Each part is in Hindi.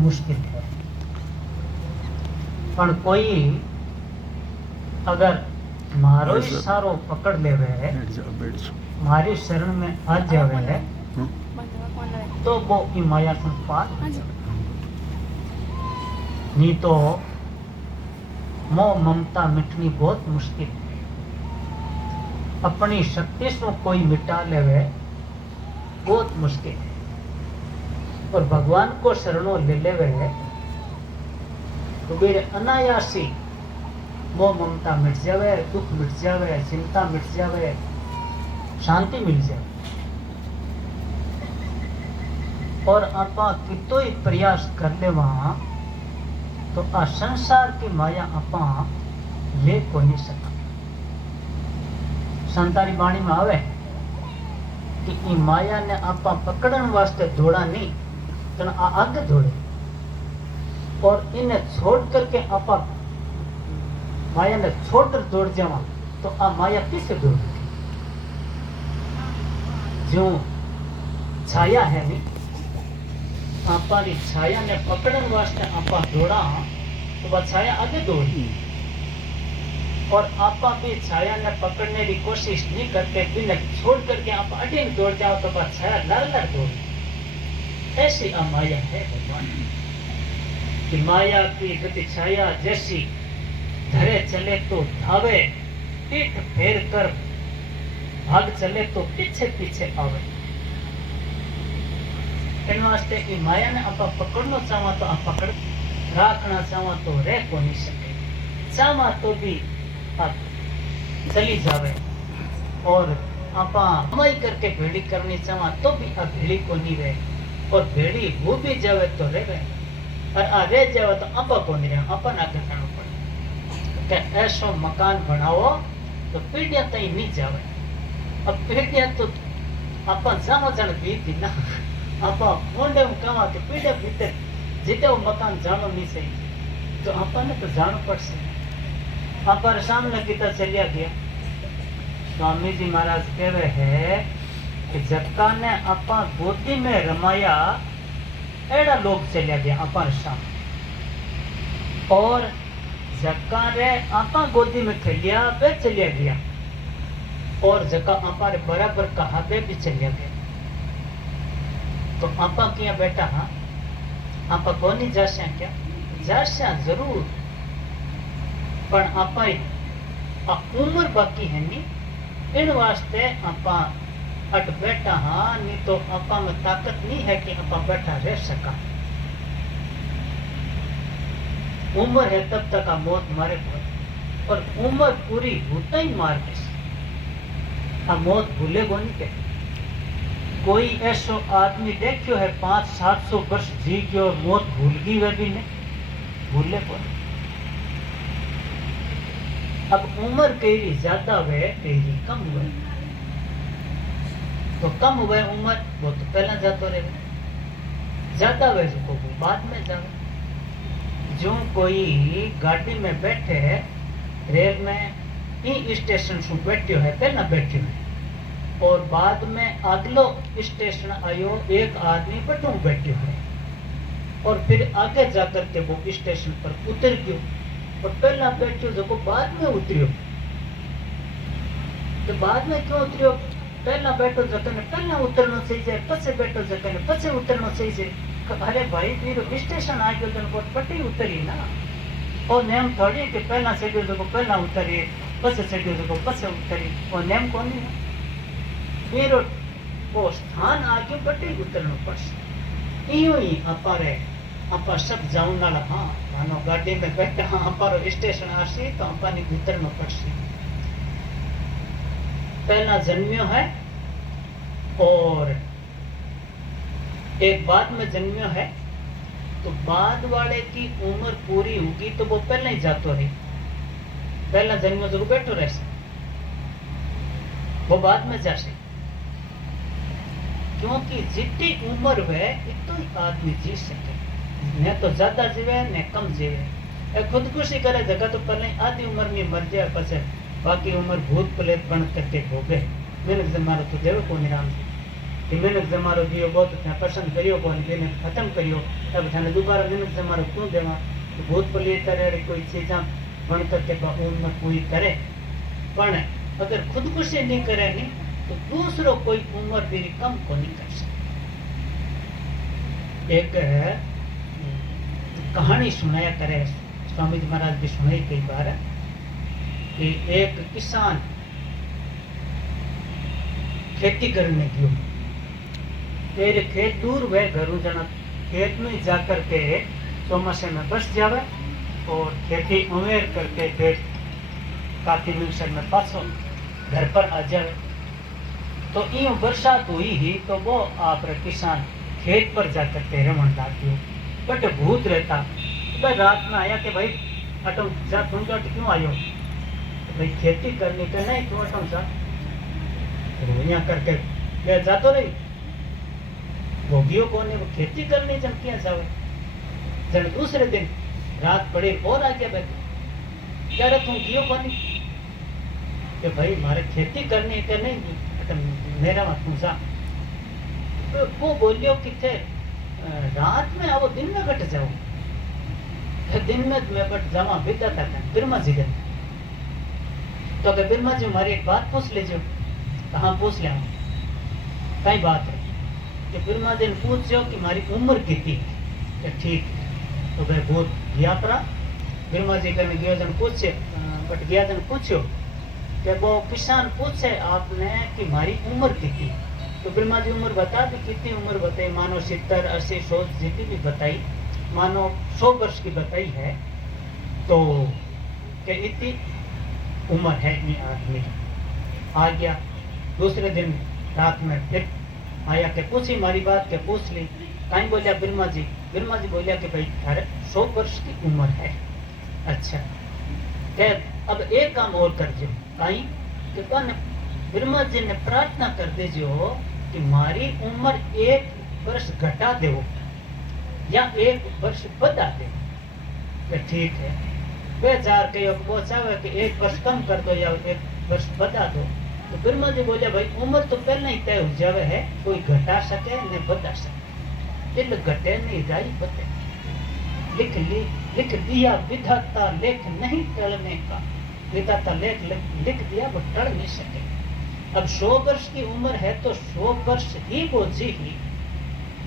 मुश्किल है। पण कोई अगर मारो इशारो पकड़ लेवे, मारी शरण में आ जावे, तो वो ई माया से पार नहीं तो मोह ममता मिटनी बहुत मुश्किल है। अपनी शक्ति से कोई मिटा लेवे बहुत मुश्किल है, और भगवान को शरणों ले लेवे तो मेरे अनायासी मोह ममता मिट जावे, दुख मिट जावे, चिंता मिट जावे, शांति मिल जाए। और आपा कितो ही प्रयास कर ले वहां तो आ संसार की माया आपा ले को नहीं सका। संतारी वाणी में आवे कि ई माया ने आपा पकड़न वास्ते दौड़ा नहीं, तो आ आगे दौड़े, और इन्हें छोड़ करके आपा माया ने छोड़कर दौड़ जावा तो आ माया पीछे दौड़ जो छाया है नहीं, आपा की छाया ने पकड़न वास्ते आपा दौड़ा तो वह छाया आगे दौड़ी, और आपा भी छाया ने पकड़ने की कोशिश नहीं करते, बिना छोड़ करके आप अडिंग दौड़ जाओ तो वह छाया लड़ दौड़ी। ऐसी आ माया है भगवान की। माया की गति छाया जैसी, धरे चले तो धावे, पीठ फेर कर भाग चले तो पीछे पीछे आवे। इन वास्ते की माया ने आप पकड़ना चाहवा तो आप पकड़, राखना चाहवा तो रह को नहीं सके, चाहवा तो भी आप चली जावे, और आपा कमाई करके भेड़ी करनी चाहवा तो भी आप भेड़ी को नहीं रहे, और भेड़ी वो भी जावे तो रह गए, और आ रह जावे तो आपा को नहीं रहे, आपा ना करना पड़े। कि ऐसो मकान बनाओ तो पीढ़ियां तई नहीं जावे। अब पीढ़ियां तो आपा जानो जान बीती ना, आपा मोंडे में कमा के पीढ़ियां भीतर जिते वो मकान जानो नहीं सही, तो आपा ने तो जानो पड़से। आपा सामने किता चलिया गया, स्वामी जी महाराज कहवे है कि जक्का ने आपा गोदी में रमाया, एड़ा लोग चलिया गया आपा सामने, और जक्का रे आपा गोदी में खेलिया वे चलिया गया, और जक्का आपा रे बराबर कहा वे भी चलिया गया। तो आपा किया बेटा, हाँ आपा को नहीं जाशा क्या? जाशा जरूर, पर आपा उम्र बाकी है नी, इन वास्ते आपा अट बैठा, हाँ नहीं तो आपा में ताकत नहीं है कि आपा बैठा रह सका। उम्र है तब तक आ मौत मारे को, और उम्र पूरी होता ही मार के आ मौत भूले को नहीं के। कोई ऐसो आदमी देखियो है 500-700 वर्ष जी गयो और मौत भूल गई, वे भी नहीं भूले को। अब उम्र कई ज्यादा हुए कई कम हुए, तो कम हुए उम्र वो तो पहला जातो रहे, ज्यादा हुए जो वो बाद में जावे। जो कोई गाड़ी में बैठे है, रेल में ही स्टेशन से बैठ्यो है, पहला बैठ्यो है, और बाद में अगलो स्टेशन आयो एक आदमी बटू बैठ्यो है, और फिर आगे जाकर के वो स्टेशन पर उतर गयो, और पहला बैठ्यो जो बाद में उतरियो। तो बाद में क्यों उतरियो? पहला बैठो जगह पहला उतरना चाहिए, पछे बैठो जगह पछे उतरना चाहिए। अरे भाई फिर स्टेशन आ गयो तो पट्टी उतरी ना, और नेम थोड़ी कि पहला चढ़ियो जो पहला उतरी, पछे चढ़ियो जो पछे उतरी, और नेम कोनी है। फिर वो स्थान आ गयो पट्टी उतरना पड़से। इयो ही अपारे आपा सब जाऊं नाल, हाँ मानो गाड़ी में बैठा, हाँ अपारो स्टेशन आसी तो आपा ने उतरना पड़से। पहला जन्मियो है और एक बाद में जन्मियो है, तो बाद वाले की उम्र पूरी होगी तो वो पहले ही जातो रहे। पहला जन्मियो जो बैठो रह से, वो बाद में जासे, क्योंकि जितनी उम्र है इतो ही आदमी जी सके, न तो ज्यादा जीवे न कम जीवे। खुदकुशी करे जगह तो पहले आधी उम्र में मर जाए, पछे बाकी उम्र भूत प्रेत बन करके भोगे। मैंने मारो तो देव को निराम कि मिनट जमारो दियो बहुत थे पसंद करियो कोन देने खत्म करियो तब थाने दोबारा मिनट जमारो क्यों देवा तो बहुत पली तरह कोई चीजा बनकर के उम्र पूरी करे पण अगर खुदकुशी नहीं करे नहीं तो दूसरो कोई उम्र भी कम को नहीं कर सकता। एक कहानी सुनाया करे स्वामी जी महाराज भी सुनाई कई बार कि एक किसान खेती करने गयो तेरे खेत दूर वे घरों जना खेत में जाकर के चौमासे में बस जावे और खेती उमेर करके फिर काफी मिक्सर में पासो घर पर आ जाए तो यूं बरसात हुई ही तो वो आप किसान खेत पर जाकर के रमन लागियो बट भूत रहता तो रात में आया कि भाई अटम जा तुम तो क्यों आयो तो भाई खेती करने के नहीं तू अटम जा यहाँ करके ले जातो रही वो गियो कोने वो खेती करने जन क्या जावे जन दूसरे दिन रात पड़े और आ गया बैठे क्या रे तुम गियो कोनी कि भाई मारे खेती करने के नहीं मेरा मत पूछा तो वो बोलियो कि थे रात में आओ दिन में कट जाओ दिन में मैं बट जावा बिता था बिरमा जी गए तो अगर बिरमा जी हमारी एक बात पूछ लीजिए कहाँ पूछ लिया कई बात है कि बिरमा जी ने पूछो कि हमारी उम्र कितनी है ठीक तो भाई बहुत गया पड़ा बिरमा जी करने गया जन पूछे बट गया जन पूछो कि वो किसान पूछे आपने कि हमारी उम्र कितनी तो बिरमा जी उम्र बता दी कितनी उम्र बताई मानो 70 80 100 जितनी भी बताई मानो 100 वर्ष की बताई है तो कि इतनी उम्र है ये आदमी आ गया दूसरे दिन रात में फिर आया के पूछी हमारी बात के पूछ ली कहीं बोलिया बिरमा जी बोलिया कि भाई थारे 100 वर्ष की उम्र है अच्छा के अब एक काम और कर जो कहीं कि बिरमा जी ने प्रार्थना कर दे जो कि हमारी उम्र 1 वर्ष घटा दो या 1 वर्ष बढ़ा दे ठीक है वे चार के वो चाहे कि 1 वर्ष कम कर दो या 1 वर्ष बढ़ा दो तो बिरमा जी बोले भाई उम्र तो पहले ही तय हो जावे है कोई घटा सके न बढ़ा सके दिल घटे नहीं जाई बते लिख दिया विधाता लेख नहीं टलने का विधाता लिख दिया वो टल नहीं सके अब 100 वर्ष की उम्र है तो 100 वर्ष ही वो जी ही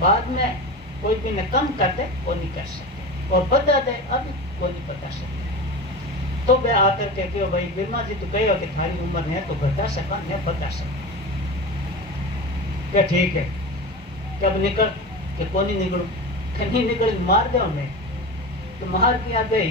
बाद में कोई भी न कम कर दे वो नहीं कर सकते और बता दे अब कोई नहीं बता सकते तो वे आकर के क्यों भाई बिरमा जी तो कहो कि थारी उम्र है तो बता सका न बता सका क्या ठीक है कब निकल के कोनी निकलू नहीं निकल मार दो उन्हें तो मार की आ गई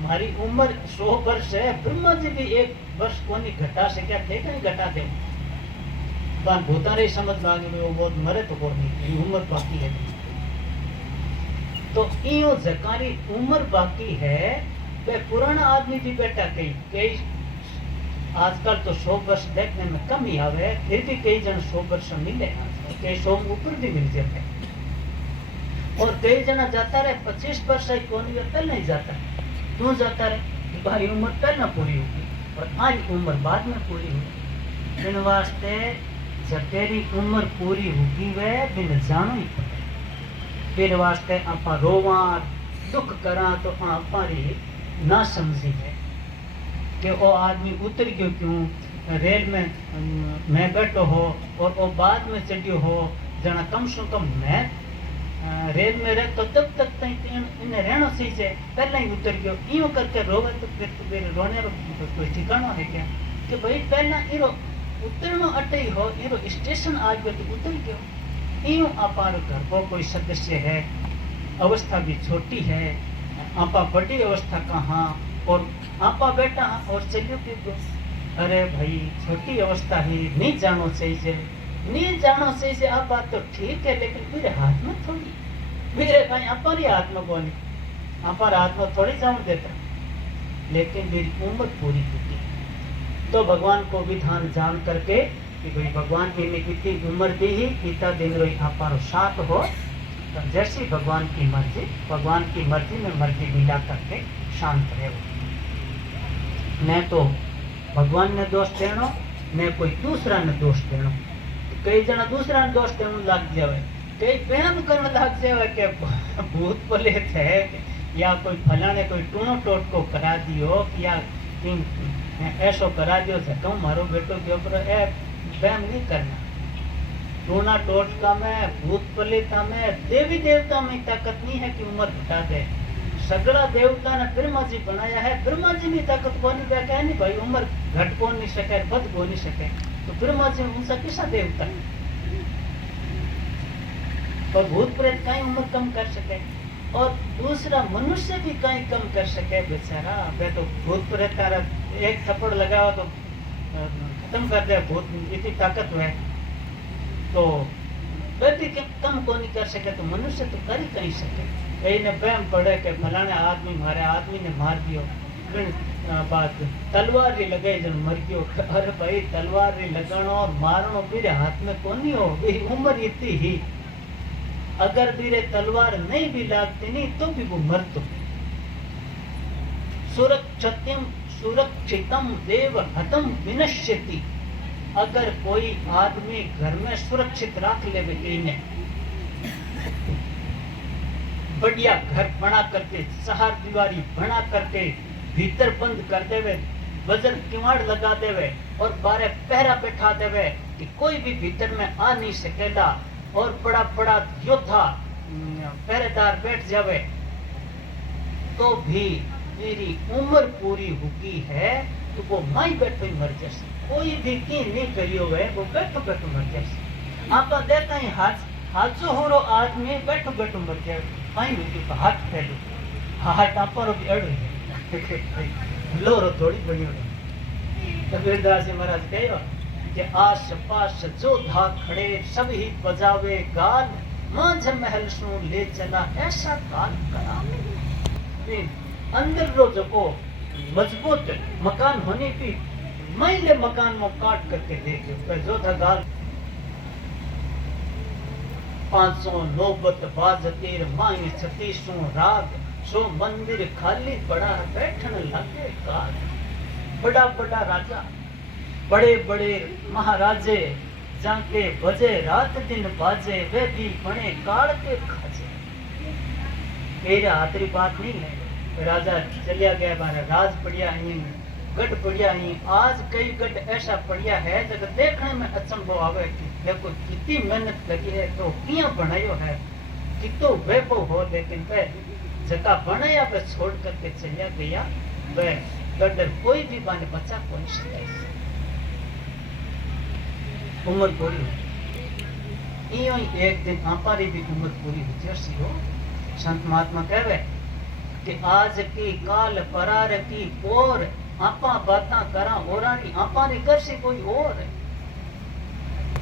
हमारी उम्र 100 वर्ष है ब्रह्मा जी भी 1 वर्ष कोनी घटा से क्या थे नहीं घटा दे बान भूता रे समझ लागे वो बहुत मरे तो कोनी उम्र बाकी है तो इयो जकारी उम्र बाकी है वे पुराना आदमी भी बैठा कई आजकल तो 100 वर्ष देखने में कम ही आवे फिर भी कई जन 100 वर्ष मिले कई 100 ऊपर भी मिल जाते और कई जना जाता रहे 25 वर्ष कोनी पहले नहीं जाता क्यों जाता रहे तुम्हारी उम्र पहले पूरी होगी और आज उम्र बाद में पूरी होगी इन वास्ते जब तेरी उम्र पूरी होगी वे बिन जानो ही पड़े फिर वास्ते आपा रोवा दुख करा तो हमारी ना समझी है कि वो आदमी उतर गयो क्यों रेल में मैं बैठो हो और वो बाद में चढ़ियो हो जना कम से कम मैं रेल में रह तो तब तक इन्हें रहना सही से पहले ही उतर गयो यूं करके रोवे तो फिर रोने कोई ठिकाना है क्या कि भाई पहला इरो उतरनो अटे ही हो इरो स्टेशन आज तो उतर गयो यूं अपार घर को कोई सदस्य है अवस्था भी छोटी है आपा बड़ी अवस्था कहाँ और आपा बेटा और चलियो कि अरे भाई छोटी अवस्था ही नहीं जानो चाहिए नहीं जानो चाहिए आप बात तो ठीक है लेकिन मेरे हाथ में थोड़ी मेरे भाई हमारी हाथ में बोली हमारे हाथ में थोड़ी जान देता लेकिन मेरी उम्र पूरी होती तो भगवान को विधान जान करके कि भाई भगवान की कितनी उम्र दी ही पिता दिन रोई हमारो साथ हो तो जैसी भगवान की मर्जी में मर्जी मिला करके शांत रहो न तो भगवान ने दोष देनो न कोई दूसरा ने दोष देनो कई जना दूसरा दोस्त लग जावे, कई बहन करने लग जावे के भूत प्रेत है या कोई फलाने कोई टूनो टोटको करा दियो या ऐसो करा दियो झकम मारो बेटो के ऊपर ए बहम नहीं करना। टूना टोटका में भूत प्रेता में देवी देवता में ताकत नहीं है कि उम्र घटा दे। सगड़ा देवता ने ब्रह्मा जी बनाया है, ब्रह्मा जी में ताकत को नहीं है नहीं भाई उम्र घट को नहीं सके बद को नहीं सके, तो ब्रह्मा जी उनसा किसा देवता है। और भूत प्रेत कहीं उम्र कम कर सके और दूसरा मनुष्य भी कहीं कम कर सके बेचारा। वे तो भूत प्रेत का एक थप्पड़ लगाओ तो खत्म कर दे, भूत इतनी ताकत है, तो वे भी कम को नहीं कर सके, तो मनुष्य तो कर ही कहीं सके। ने बहम पड़े के फलाने आदमी मारे, आदमी ने मार दियो, बात तलवार री लगे जन मर गयो। अरे भाई तलवार री लगानो और मारनो मेरे हाथ में कोनी हो, उम्र इतनी ही, अगर मेरे तलवार नहीं भी लागती नहीं तो भी वो मरतो। सुरक्षितम देव हतम विनश्यति, अगर कोई आदमी घर में सुरक्षित रख ले इन्हें, बढ़िया घर बना करके सहार दीवारी बना करके भीतर बंद कर देवे, वजन किवाड़ लगा देवे और बारे पहरा बैठा देवे कि कोई भी भीतर में आ नहीं सकेगा, और बड़ा बड़ा योद्धा पहरेदार बैठ जावे, तो भी मेरी उम्र पूरी हुई है तो वो माई बैठो ही मर जाए। कोई भी की नहीं करियो है वो बैठो बैठो मर जाए। आप देखा ही हाथों हो रो आदमी बैठो बैठो मर जाए, कहीं भी तो हाथ फैलो, हाथ आपरो भी अड़ लो रो थोड़ी बनी हो। कबीरदास जी महाराज कहो कि आस पास जो धा खड़े सब ही बजावे गाल, मांझ महल सु ले चला ऐसा काल करा। अंदर रो जको मजबूत मकान होने की मैले मकान में काट करके देखे जो था गाल 500 नौबत बाजतीर माई 36 राग, सो मंदिर खाली पड़ा बैठन लगे काल। बड़ा बड़ा राजा बड़े बड़े महाराजे जाके बजे रात दिन बाजे, वे भी बने काल के खाजे। मेरे हाथरी बात नहीं है, राजा चलिया गया बारे राज पड़िया ही गढ़ पड़िया ही। आज कई गढ़ ऐसा पड़िया है जब देखने में अचंभव आवे कि देखो कितनी मेहनत लगी है, तो किया बनायो है, कितो वैभव हो, लेकिन वह जगह बनाया वह छोड़ करके चलिया गया, वह गढ़ कोई भी बाने बचा को नहीं सके। उम्र पूरी एक दिन हमारी भी उम्र पूरी हुई हो। संत महात्मा कह रहे कि आज की काल परार की पोर, आपा बाता करा ओरानी, आपा री करसी कोई और।